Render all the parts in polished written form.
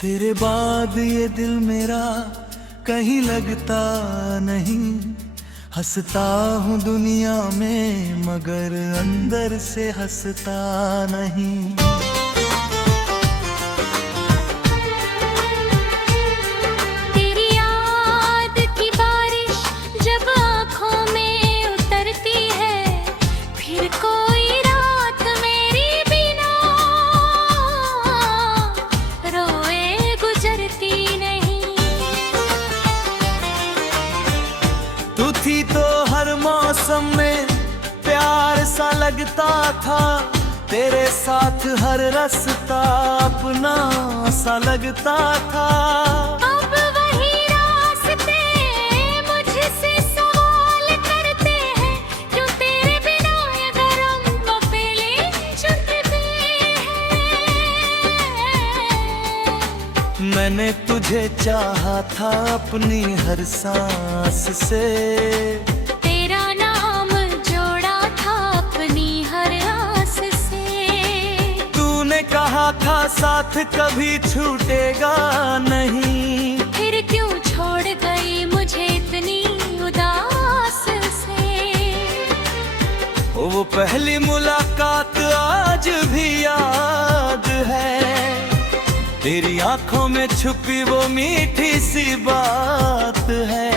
तेरे बाद ये दिल मेरा कहीं लगता नहीं। हंसता हूँ दुनिया में मगर अंदर से हंसता नहीं। तेरी याद की बारिश जब आँखों में उतरती है, फिर कोई रात मेरी बिना रोए गुजरती नहीं। तू थी तो हर मौसम में प्यार सा लगता था। तेरे साथ हर रास्ता अपना सा लगता था। अब वही रास्ते मुझसे सवाल करते हैं, जो तेरे बिना ये गरम कपेले चुनते हैं। मैंने तुझे चाहा था अपनी हर सांस से। तेरा नाम जोड़ा था अपनी हर आस से। तूने कहा था साथ कभी छूटेगा नहीं। फिर क्यों छोड़ गई मुझे इतनी उदास से। वो पहली मुलाकात आज भी याद है। तेरी आंखों में छुपी वो मीठी सी बात है।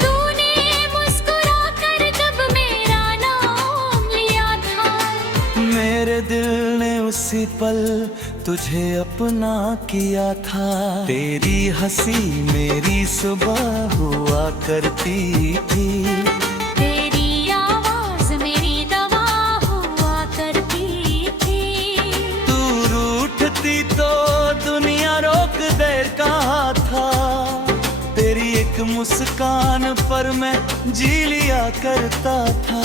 तूने मुस्कुरा कर जब मेरा नाम लिया था, मेरे दिल ने उसी पल तुझे अपना किया था। तेरी हंसी मेरी सुबह हुआ करती थी। तेरी आवाज मेरी दवा हुआ करती थी। तू रूठती तो दुनिया रोक दे कहा था। तेरी एक मुस्कान पर मैं जी लिया करता था।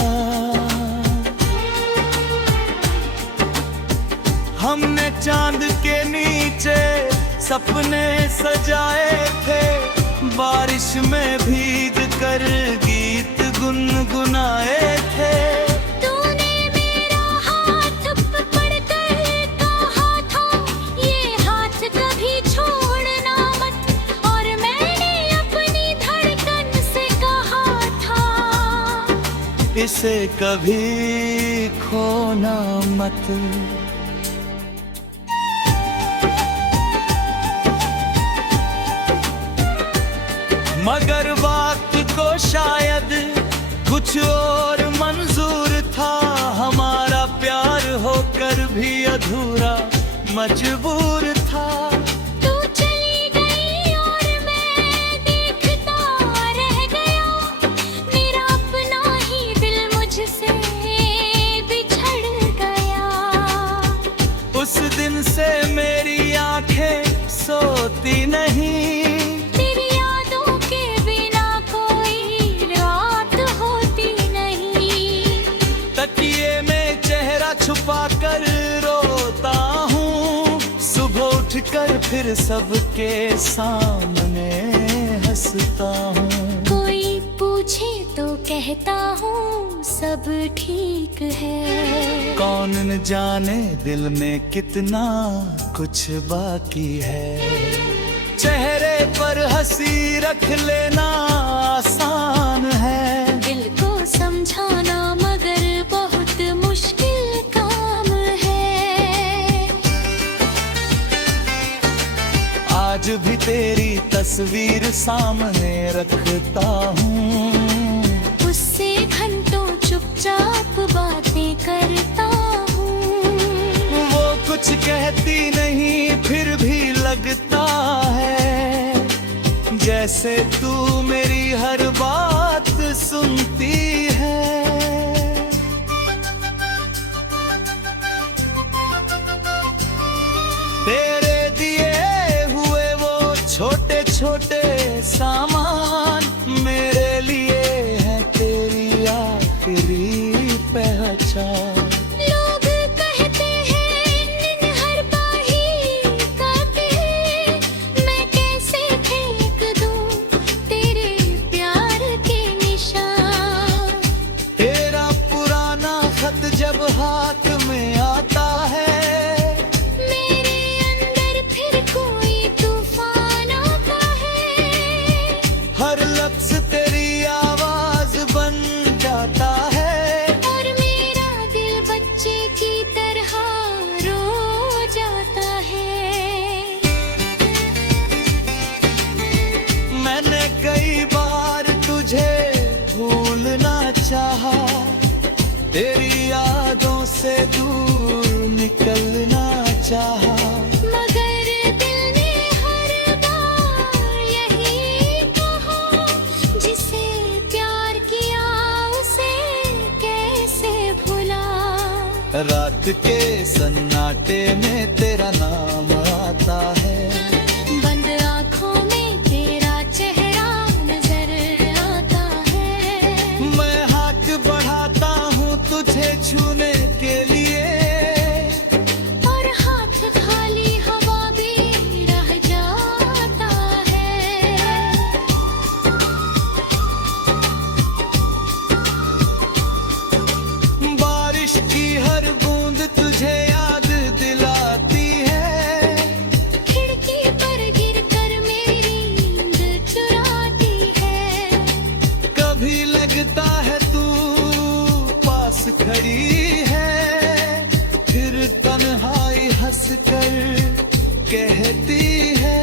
हमने चांद के नीचे सपने सजाए थे। बारिश में भीग कर गीत गुनगुनाए थे। तूने मेरा हाथ पकड़कर कहा था, ये हाथ कभी छोड़ना मत। और मैंने अपनी धड़कन से कहा था, इसे कभी खोना मत। मगर वक्त को शायद कुछ और मंजूर था। हमारा प्यार होकर भी अधूरा मजबूर था। तू चली गई और मैं देखता रह गया। मेरा अपना ही दिल मुझसे बिछड़ गया। उस दिन से मेरी आंखें सोती नहीं। तेरी यादों के बिना कोई रात होती नहीं। तकिए में चेहरा छुपा कर रोता हूँ। सुबह उठकर फिर सबके सामने हंसता हूँ। कोई पूछे तो कहता हूँ सब ठीक है। कौन न जाने दिल में कितना कुछ बाकी है। चेहरे पर हंसी रख लेना आसान है। दिल को समझाना मगर बहुत मुश्किल काम है। आज भी तेरी तस्वीर सामने रखता हूँ। उससे घंटों चुपचाप बातें करता हूँ। वो कुछ कहती नहीं फिर भी लगता है जैसे तू मेरी हर बात सुनती है। तेरे दिए हुए वो छोटे छोटे सामान मेरे लिए है तेरी आखिरी पहचान। लोग कहते हैं निन्हर पाही काते हैं, मैं कैसे फेंक दूं तेरे प्यार के निशान। तेरा पुराना खत जब हाथ में आता है, मेरे अंदर फिर कोई तेरी यादों से दूर निकलना चाहा, मगर दिल ने हर बार यही कहा, जिसे प्यार किया उसे कैसे भुला। रात के सन्नाटे में तेरा नाम आता है, बंद आँखों में तेरा चेहरा नजर आता है। मैं हाथ बढ़ाता हूँ तुझे छूने के लिए, और हाथ खाली हवा भी रह जाता है। बारिश की हर बूंद तुझे याद दिलाती है, खिड़की पर गिरकर मेरी नींद चुराती है। कभी लगता है तू पास खड़ी है, फिर तन्हाई हंस कर कहती है,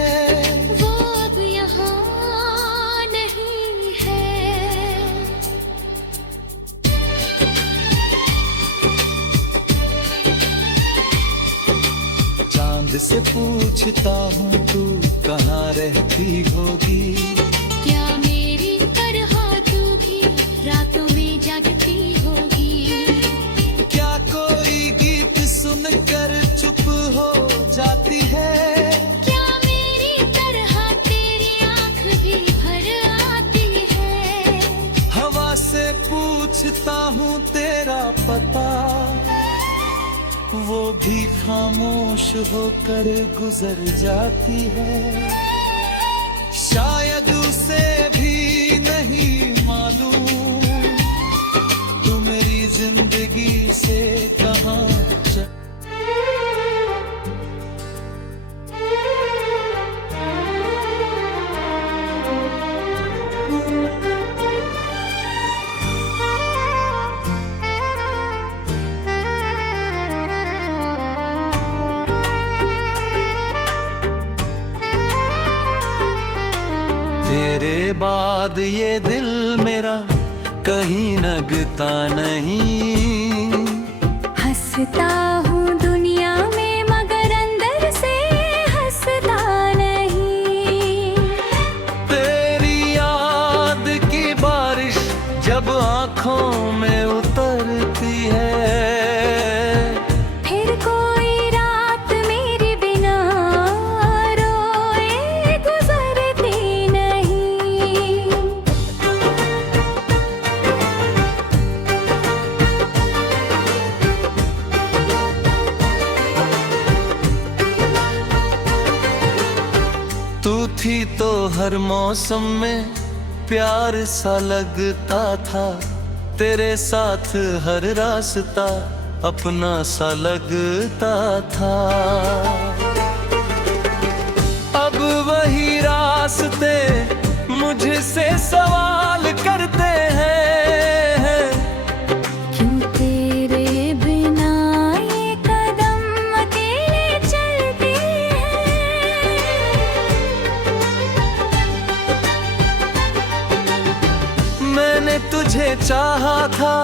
वो अब यहाँ नहीं है। चांद से पूछता हूँ तू कहाँ रहती होगी, क्या मेरी तरह तू भी रातों में जागती होगी। क्या कोई गीत सुनकर चुप हो जाती है, क्या मेरी तरह तेरी आँख भी भर आती है। हवा से पूछता हूँ तेरा पता, वो भी खामोश होकर गुजर जाती है। शायद उसे भी नहीं मालूम तू मेरी जिंदगी से कहाँ तेरे बाद ये दिल मेरा कहीं लगता नहीं। हंसता हूँ दुनिया में मगर अंदर से हंसता नहीं। तेरी याद की बारिश जब आँखों में उतरती है, फिर कोई रात मेरे बिना रोए गुजरती नहीं। तू थी तो हर मौसम में प्यार सा लगता था, तेरे साथ हर रास्ता अपना सा लगता था। अब वही रास्ते मुझसे सवाल करते हैं, क्यों तेरे बिना ये कदम अकेले चलते हैं। मैंने तुझे चाहा था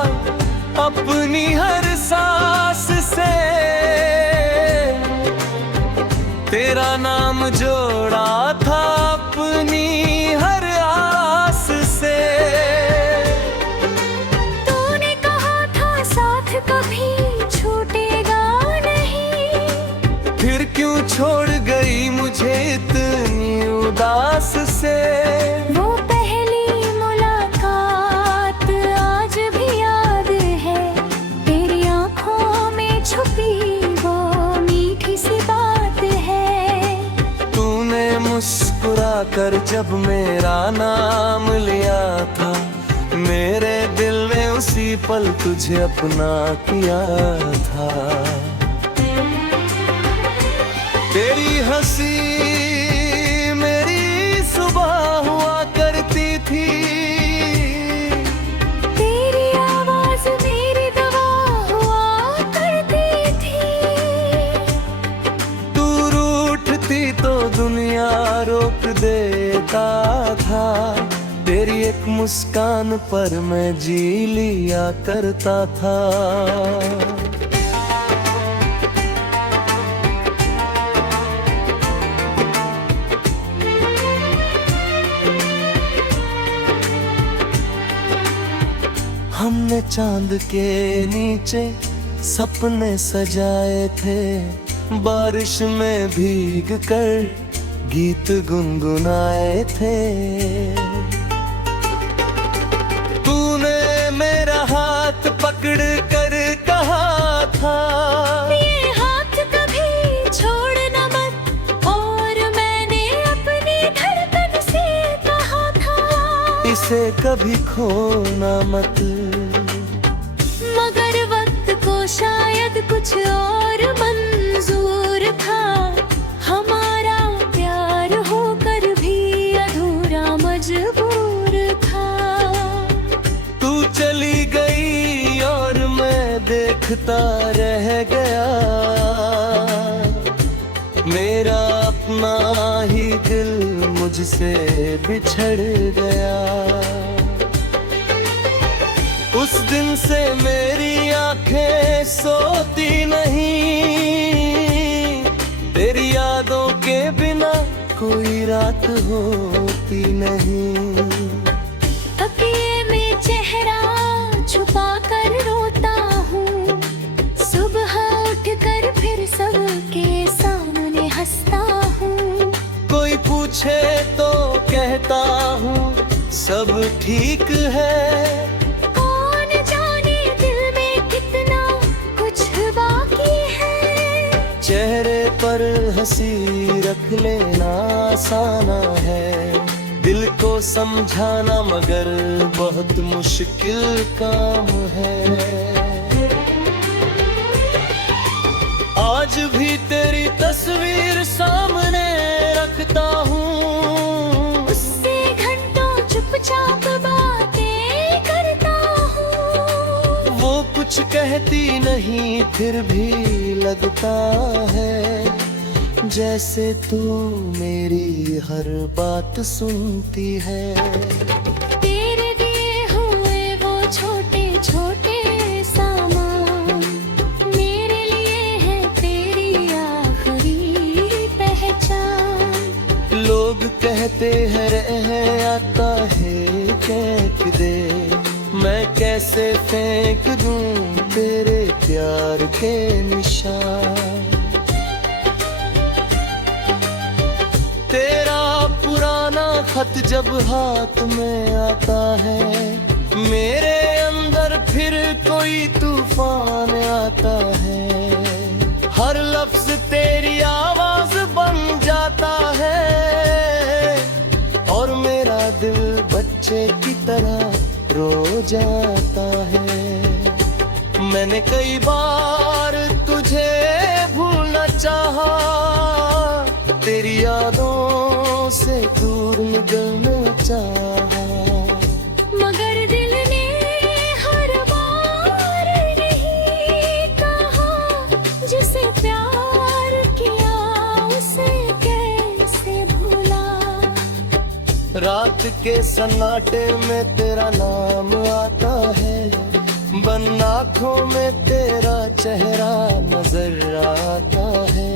अपनी हर सांस से, तेरा नाम जोड़ा था अपनी हर आस से। तूने कहा था साथ कभी छूटेगा नहीं, फिर क्यों छोड़ गई मुझे इतनी उदास से। वो पहली मुलाकात आज भी याद है, तेरी आँखों में छुपी वो मीठी सी बात है। तूने मुस्कुरा कर जब मेरा नाम लिया था, मेरे दिल ने उसी पल तुझे अपना किया था। तेरी हंसी मेरी सुबह हुआ करती थी, तेरी आवाज मेरी दवा हुआ करती थी। तू रूठती तो दुनिया रोक देता था, तेरी एक मुस्कान पर मैं जी लिया करता था। हमने चांद के नीचे सपने सजाए थे, बारिश में भीग कर गीत गुनगुनाए थे। तूने मेरा हाथ पकड़ कर कहा था, ये हाथ कभी छोड़ना मत, और मैंने अपनी धड़कन से कहा था, इसे कभी खोना मत। मगर वक्त को शायद कुछ और मंजूर था, हमारा प्यार होकर भी अधूरा मजबूर था। तू चली गई और मैं देखता रह गया, मेरा अपना ही दिल मुझसे बिछड़ गया। उस दिन से मेरी आंखें सोती नहीं, तेरी यादों के बिना कोई रात होती नहीं। तकिए में चेहरा छुपा कर रोता हूँ, सुबह उठकर फिर सबके सामने हंसता हूँ। कोई पूछे तो कहता हूँ सब ठीक है, कौन जाने दिल में कितना कुछ बाकी है। चेहरे पर हंसी रख लेना आसाना है, दिल को समझाना मगर बहुत मुश्किल काम है। आज भी तेरी तस्वीर सामने रखता हूँ, उससे घंटों चुपचाप बातें करता हूँ। वो कुछ कहती नहीं फिर भी लगता है जैसे तू मेरी हर बात सुनती है। तेरे दिए हुए वो छोटे छोटे सामान मेरे लिए है तेरी आखिरी पहचान। लोग कहते हैं रह आता है फेंक दे, मैं कैसे फेंक दूं तेरे प्यार के निशान। तेरा पुराना खत जब हाथ में आता है, मेरे अंदर फिर कोई तूफान आता है। हर लफ्ज तेरी आवाज बन जाता है, और मेरा दिल बच्चे की तरह रो जाता है। मैंने कई बार तुझे भूलना चाहा, तेरी यादों से दूर निकलना चाहा, मगर दिल ने हर बार नहीं कहा, जिसे प्यार किया उसे कैसे भूला। रात के सन्नाटे में तेरा नाम आता है, बन आँखों में तेरा चेहरा नजर आता है।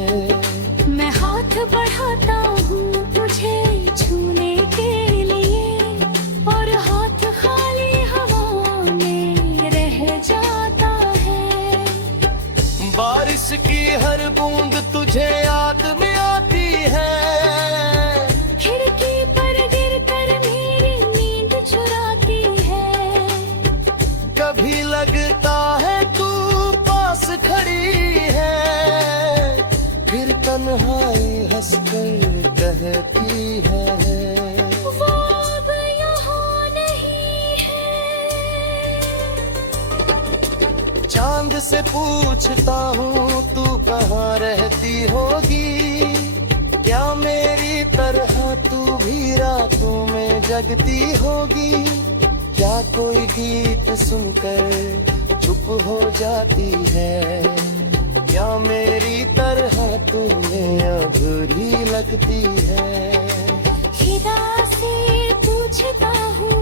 मैं हाथ बढ़ाता हूँ तुझे छूने के लिए, और हाथ खाली हवा में रह जाता है। बारिश की हर बूंद तुझे याद में आती है, खिड़की पर गिरकर मेरी नींद चुराती है। कभी लगता है तू पास खड़ी है, फिर तन्हाई हंसकर कहती है वो अब यहाँ नहीं है। चांद से पूछता हूँ तू कहाँ रहती होगी, क्या मेरी तरह तू भी रातों में जगती होगी। क्या कोई गीत सुनकर चुप हो जाती है, क्या मेरी तरह तुम्हें अधूरी लगती है। खुदा से पूछता हूँ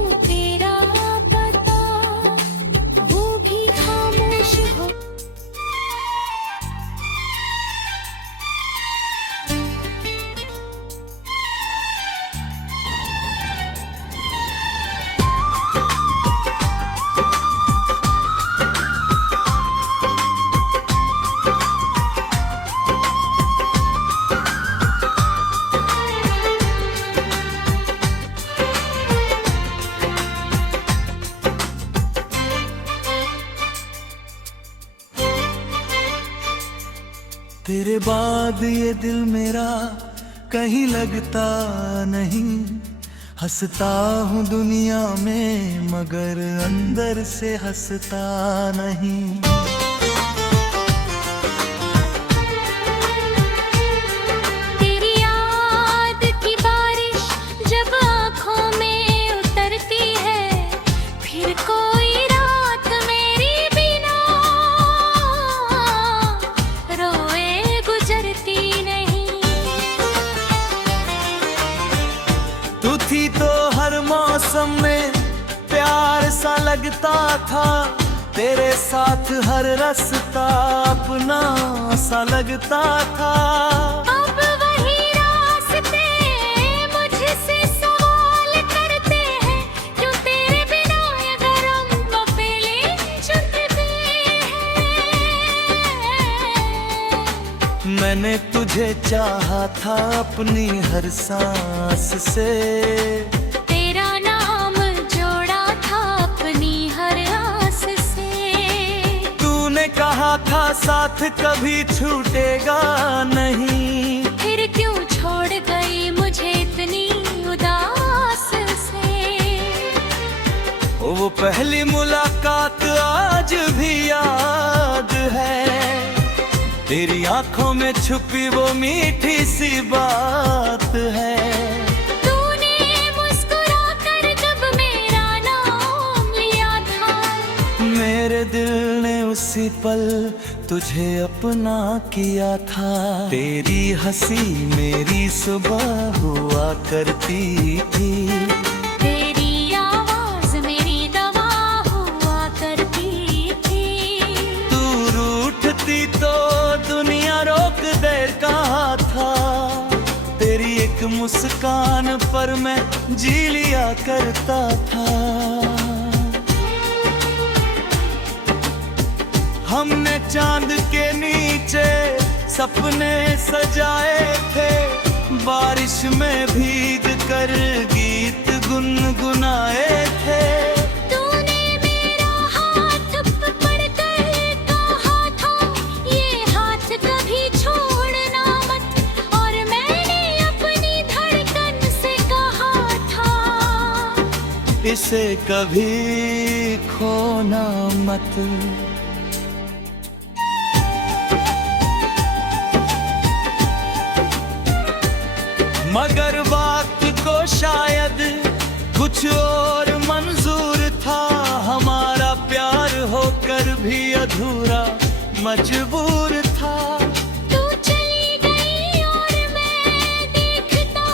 तेरे बाद ये दिल मेरा कहीं लगता नहीं, हंसता हूँ दुनिया में मगर अंदर से हंसता नहीं। तेरी याद की बारिश जब आँखों में उतरती है, फिर कोई रात मेरी बिना रोए गुजरती नहीं। तू थी तो हर मौसम में प्यार सा लगता था, तेरे साथ हर रास्ता अपना सा लगता था। अब वही रास्ते मुझसे सवाल करते हैं, क्यों तेरे बिना ये गरम कफेले चुभते हैं। मैंने तुझे चाहा था अपनी हर सांस से, तेरा नाम जोड़ा था अपनी हर आस से। तूने कहा था साथ कभी छूटेगा नहीं, फिर क्यों छोड़ गई मुझे इतनी उदास से। वो पहली मुलाकात आज भी याद है, तेरी आंखों में छुपी वो मीठी सी बात है। तूने मुस्कुरा कर जब मेरा नाम लिया था, मेरे दिल ने उसी पल तुझे अपना किया था। तेरी हंसी मेरी सुबह हुआ करती थी, तेरी आवाज मेरी दवा हुआ करती थी। तू रूठती तो दुनिया रोक देर कहा था, तेरी एक मुस्कान पर मैं जी लिया करता था। हमने चांद के नीचे सपने सजाए थे, बारिश में भीग कर गीत गुनगुनाए थे। तूने मेरा हाथ पकड़कर कहा था, ये हाथ कभी छोड़ना मत, और मैंने अपनी धड़कन से कहा था, इसे कभी खोना मत। मगर वक्त को शायद कुछ और मंजूर था, हमारा प्यार होकर भी अधूरा मजबूर था। तू चली गई और मैं देखता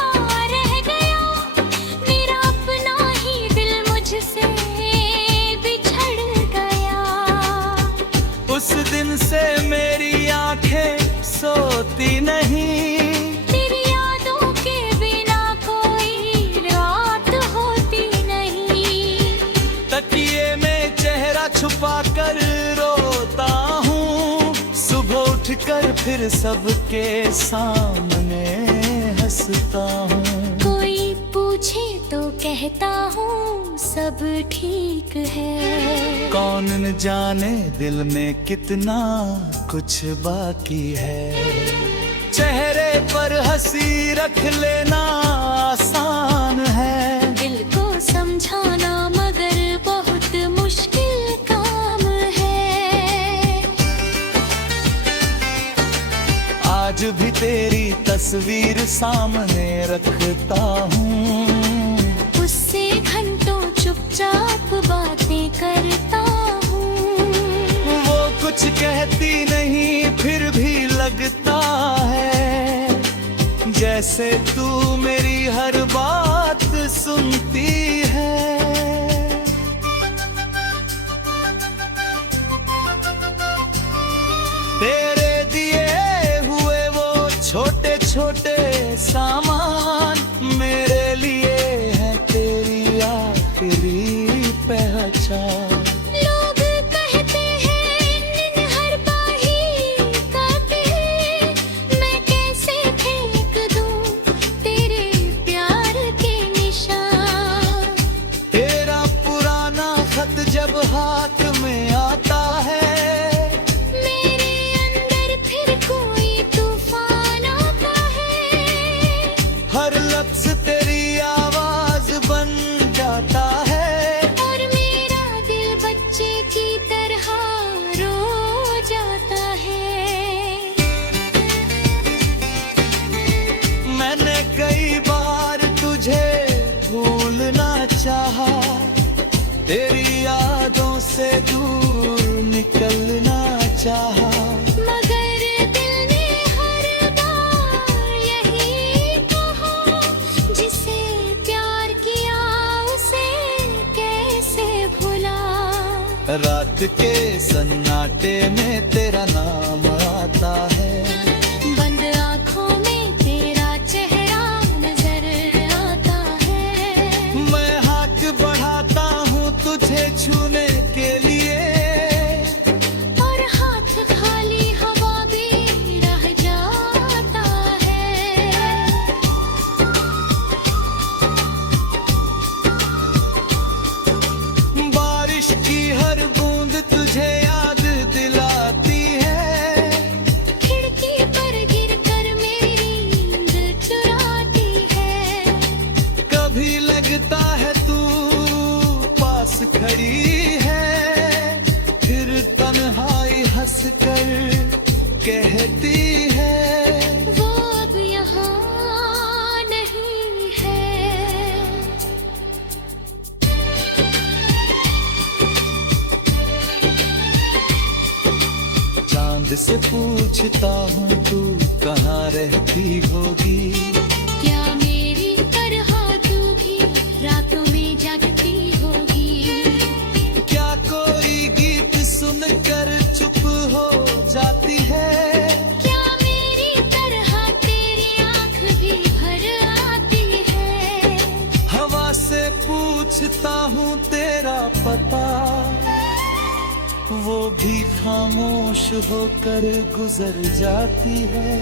रह गया, मेरा अपना ही दिल मुझसे बिछड़ गया। उस दिन से मेरी आंखें सोती नहीं, छुपा कर रोता हूँ, सुबह उठकर फिर सबके सामने हंसता हूँ। कोई पूछे तो कहता हूँ सब ठीक है, कौन न जाने दिल में कितना कुछ बाकी है। चेहरे पर हंसी रख लेना आसान है, दिल को समझाना मगर बहुत मुश्किल काम है। आज भी तेरी तस्वीर सामने रखता हूँ, उससे घंटों चुपचाप बातें करता हूँ। वो कुछ कहती नहीं फिर भी लगता है, जैसे तू मेरी हर बात सुनती है। तेरे दिए हुए वो छोटे छोटे सामान मेरे लिए है तेरी आखिरी पहचान। लोग कहते हैं निन्हर पाही काटे, मैं कैसे फेंक दूं तेरे प्यार के निशान। तेरा पुराना खत जब हाथ में आता है, मेरे अंदर फिर कोई तेरी यादों से दूर निकलना चाहा, मगर दिल ने हर बार यही कहा, जिसे प्यार किया उसे कैसे भुला। रात के सन्नाटे में तेरा नाम आता है, बंद आँखों में तेरा चेहरा नजर आता है। मैं हाथ बढ़ाता हूँ तुझे छूने के लिए, और हाथ खाली हवा भी रह जाता है। बारिश की हर बूंद तुझे याद दिलाती है, खिड़की पर गिरकर मेरी नींद चुराती है। कभी लगता है तू पास खड़ी है, फिर तन्हाई हंस कर कहती है, वो अब यहाँ नहीं है। चांद से पूछता हूँ तू कहाँ रहती होगी, क्या मेरी तरह तू भी रातों में जागती होगी। क्या कोई गीत सुनकर चुप हो जाती है, क्या मेरी तरह तेरी आँख भी भर आती है। हवा से पूछता हूँ तेरा पता, वो भी खामोश होकर गुजर जाती है।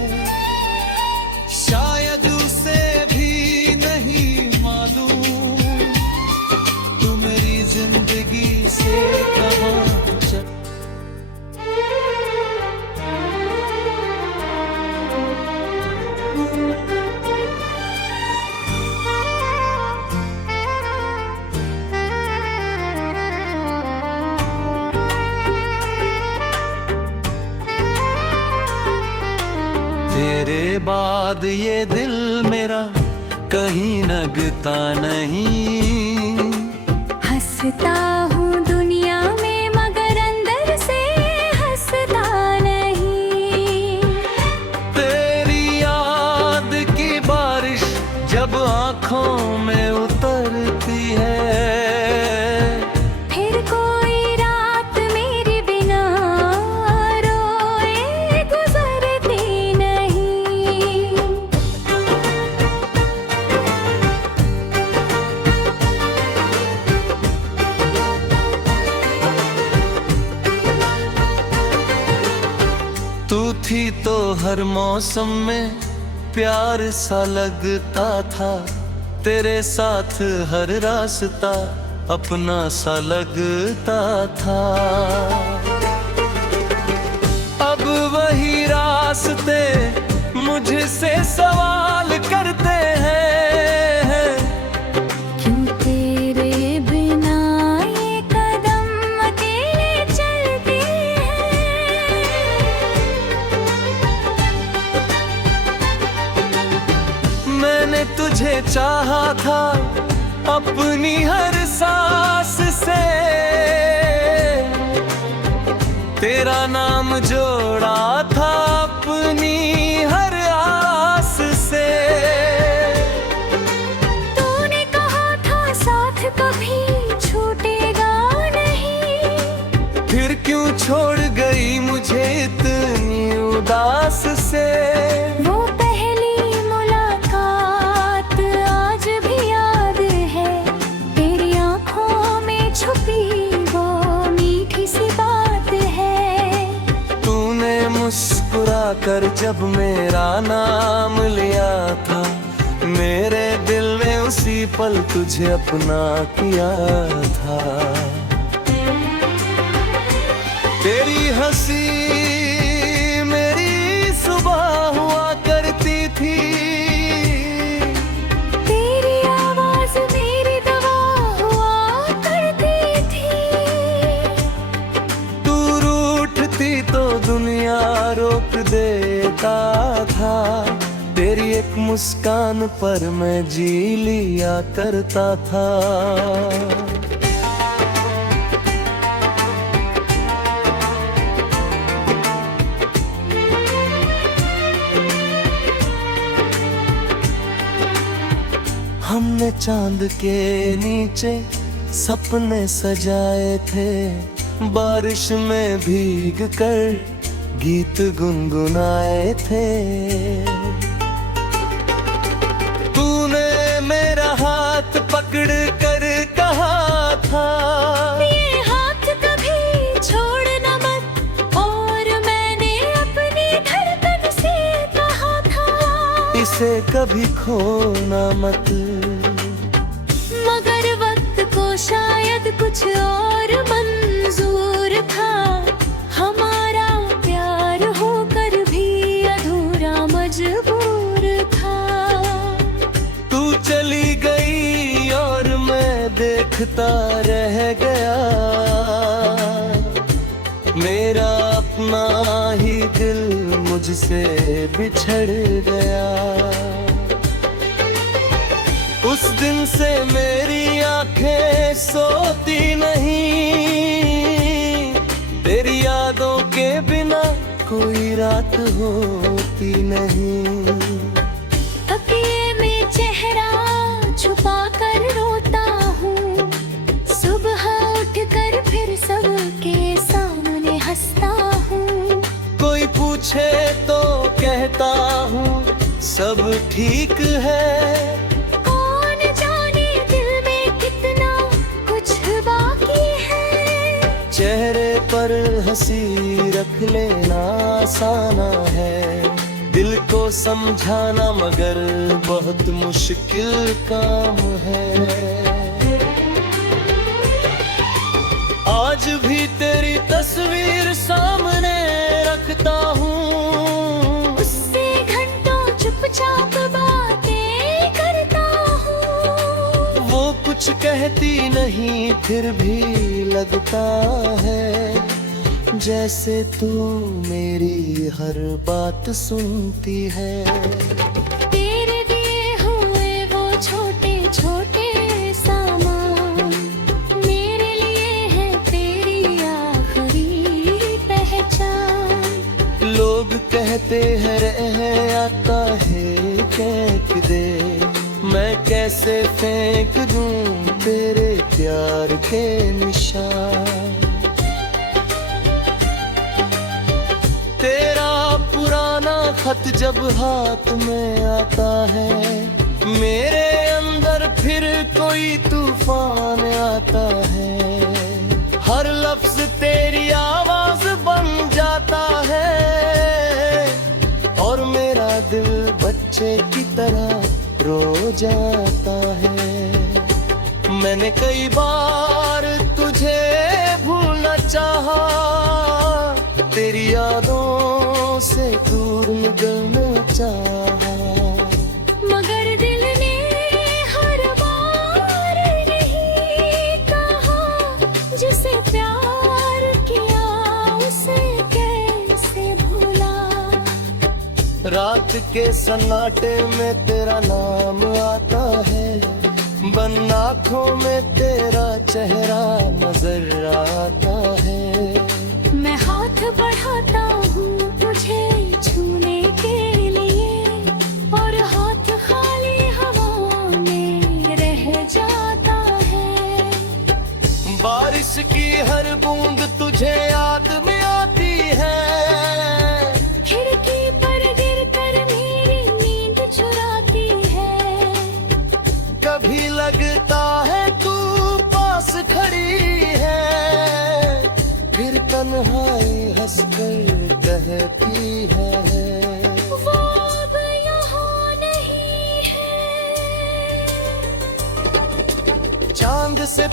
शायद उसे भी नहीं मालूम तू मेरी जिंदगी से कहाँ चल। तेरे बाद ये दिल मेरा कहीं लगता नहीं, हंसता हूँ दुनिया में मगर अंदर से हंसता नहीं। तेरी याद की बारिश जब आँखों में उतरती है, फिर कोई रात मेरे बिना रोए गुजरती नहीं। तू थी तो हर मौसम में प्यार सा लगता था, तेरे साथ हर रास्ता अपना सा लगता था। अब वही रास्ते मुझसे सवाल करते हैं, क्यों तेरे बिना ये कदम अकेले चलते हैं। मैंने तुझे चाहा था अपनी हर सांस से, तेरा नाम जोड़ा था अपनी हर आस से। तूने कहा था साथ कभी छूटेगा नहीं, फिर क्यों छोड़ गई मुझे इतनी उदास से। वो पहली मुलाकात आज भी याद है, तेरी आँखों में छुपी वो मीठी सी बात है। तूने मुस्कुरा कर जब मेरा नाम लिया था, मेरे दिल ने उसी पल तुझे अपना किया था। तेरी हंसी मेरी सुबह हुआ करती थी, तेरी आवाज मेरी दवा हुआ करती थी। तू रूठती तो दुनिया रोक देता था, तेरी एक मुस्कान पर मैं जी लिया करता था। हमने चांद के नीचे सपने सजाए थे, बारिश में भीग कर गीत गुनगुनाए थे। तूने मेरा हाथ पकड़ कर कहा था, ये हाथ कभी छोड़ना मत, और मैंने अपनी धड़कन से कहा था, इसे कभी खोना मत। मगर वक्त को शायद कुछ और मंजूर था, हमारा प्यार होकर भी अधूरा मजबूर था। तू चली गई और मैं देखता रह गया, मेरा अपना ही दिल मुझसे बिछड़ गया। उस दिन से मेरी आंखें सोती नहीं, तेरी यादों के बिना कोई रात होती नहीं। तकिए में चेहरा छुपा कर रोता हूँ, सुबह उठकर फिर सबके सामने हंसता हूँ। कोई पूछे तो कहता हूँ सब ठीक है, कौन जाने दिल में कितना कुछ बाकी है। चेहरे पर हंसी रख लेना आसाना है, दिल को समझाना मगर बहुत मुश्किल काम है। आज भी तेरी तस्वीर सामने रखता हूँ, उससे घंटों चुपचाप बातें करता हूँ। वो कुछ कहती नहीं फिर भी लगता है जैसे तू मेरी हर बात सुनती है। तेरे दिए हुए वो छोटे छोटे सामान मेरे लिए है तेरी आखिरी पहचान। लोग कहते हैं रह आता है फेंक दे, मैं कैसे फेंक दूं तेरे प्यार के निशान। तेरा पुराना खत जब हाथ में आता है, मेरे अंदर फिर कोई तूफान आता है। हर लफ्ज तेरी आवाज बन जाता है, और मेरा दिल बच्चे की तरह रो जाता है। मैंने कई बार तुझे भूलना चाहा, तेरी यादों से दूर निकलना चाहा, मगर दिल ने हर बार नहीं कहा, जिसे प्यार किया उसे कैसे भूला। रात के सन्नाटे में तेरा नाम आता है, बंद आँखों में तेरा चेहरा नजर आता है। मैं हाथ बढ़ाता हूँ तुझे छूने के लिए, और हाथ खाली हवा में रह जाता है। बारिश की हर बूंद तुझे याद में आती है, खिड़की पर गिरकर मेरी नींद चुराती है। कभी लगता है तू पास खड़ी है, फिर तन्हाई हंसकर कहती है वो अब यहाँ नहीं है। चांद से